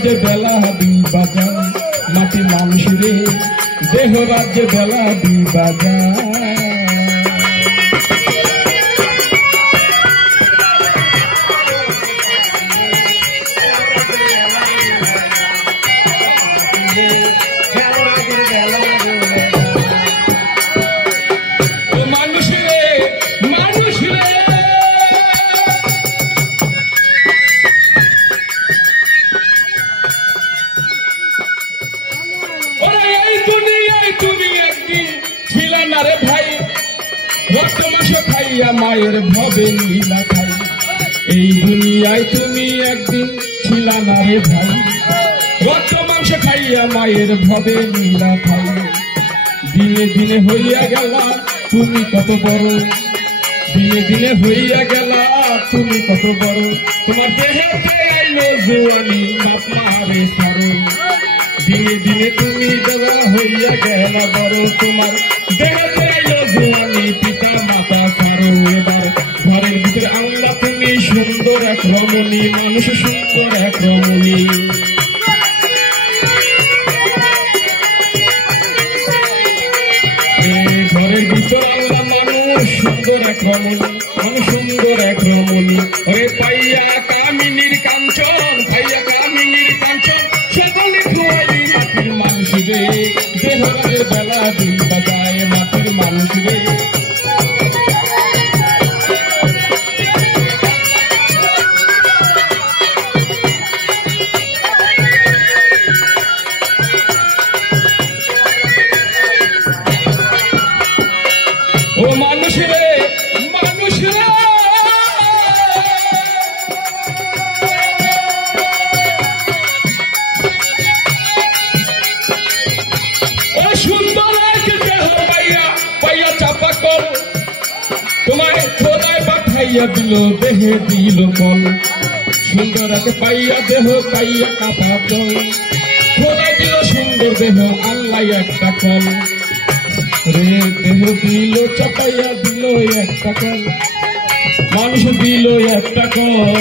রাজ্যে বেলা দুই বাজার মাটির মানুষ রে দেহ রাজ্যে বেলা দুই বাজার মায়ের ভবে লীলা খাই এই দুনিয়ায় তুমি একদিন ছিলা না রে ভাই রক্ত মাংস খাইয়া মায়ের ভবে লীলা খাই দিনে দিনে হইয়া গেলা তুমি কত বড় দিনে দিনে হইয়া গেলা তুমি কত বড় তোমার দেহেতে আইলো জোয়ানি বাপ মারে সারো দিনে দিনে তুমি দেওয়া হইয়া গেলা বড় তোমার দেহেতে আইলো জোয়ানি পিতা মাতা সারো এবার ঘরের ভিতরে আল্লাহ তুমি সুন্দর এক রমণী মানুষ সুন্দর এক রমণী ঘরের ভিতর আল্লাহ মানুষ সুন্দর এক রমণী মানুষ সুন্দর এক রমণী ওরে পাইয়া কামিনীর কাঞ্চন পাইয়া কামিনীর কাঞ্চন সকলে খুয়ালি মাটির মানুষ রে দেহ রাজে বেলা দুই বাজায় মাটির মানুষ রে ও মানুষ রে মানুষ রে ও সুন্দর এক দেহ পাইয়া পাইয়া চাপা কল তোমায় খোদায় পাঠাইয়া দিল দেহে দিল কল সুন্দর এক পাইয়া দেহ পাইয়া কাপা জল খোদায় দিল সুন্দর দেহ আল্লাহ একটা কল রে দেহ দিল চাপাইয়া দিল একটা কল মানুষ দিল একটা কল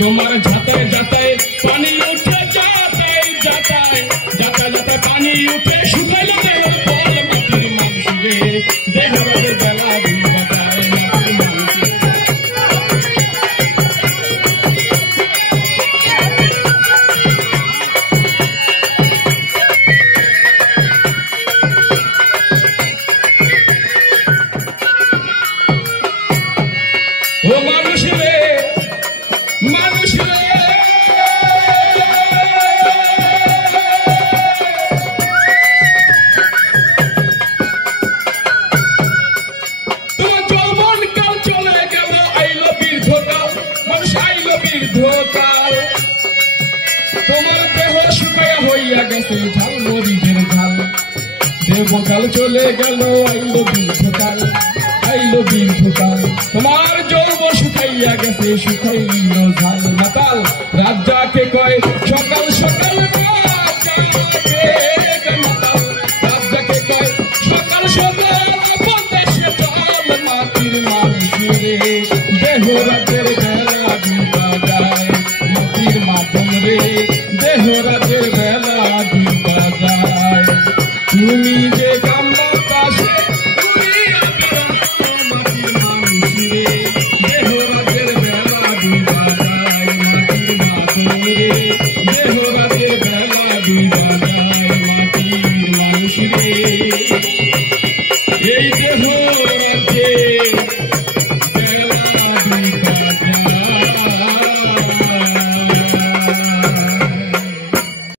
তোমার ঝাঁটায় ঝাঁটায় পানি উঠে যাতায় যাতায় যাতায় যাতায় পানি উঠে শুকাইল দেহ বল মাটির মানুষ রে দেহ রাজের বেলা দুই বাজায় মাটির মানুষ ও মানুষ রে মানুষ রে তোমার যৌবন কাল চলে গেল আইলো বৃদ্ধকাল মানুষ আইলো বৃদ্ধকাল তোমার দেহ শুকায়া হইয়া গেছে ঝাল মরিচের ঝাল দেবকাল চলে গেল আইলো বৃদ্ধকাল আইলো বৃদ্ধকাল তোমার যৌবন শুকাইয়া গেছে শুকাইল ঝাল মাতাল রাজাকে কয় সকাল সকাল মাতাল রাজাকে কয় সকাল সকাল বন্ধে চল মাটির মানুষ রে দেহ রাজের বেলা দুই বাজায় মাটির মাধ্যম রে দেহ রাজের বেলা দুই বাজায় তুমি যে কামনা পাশে এই দেহ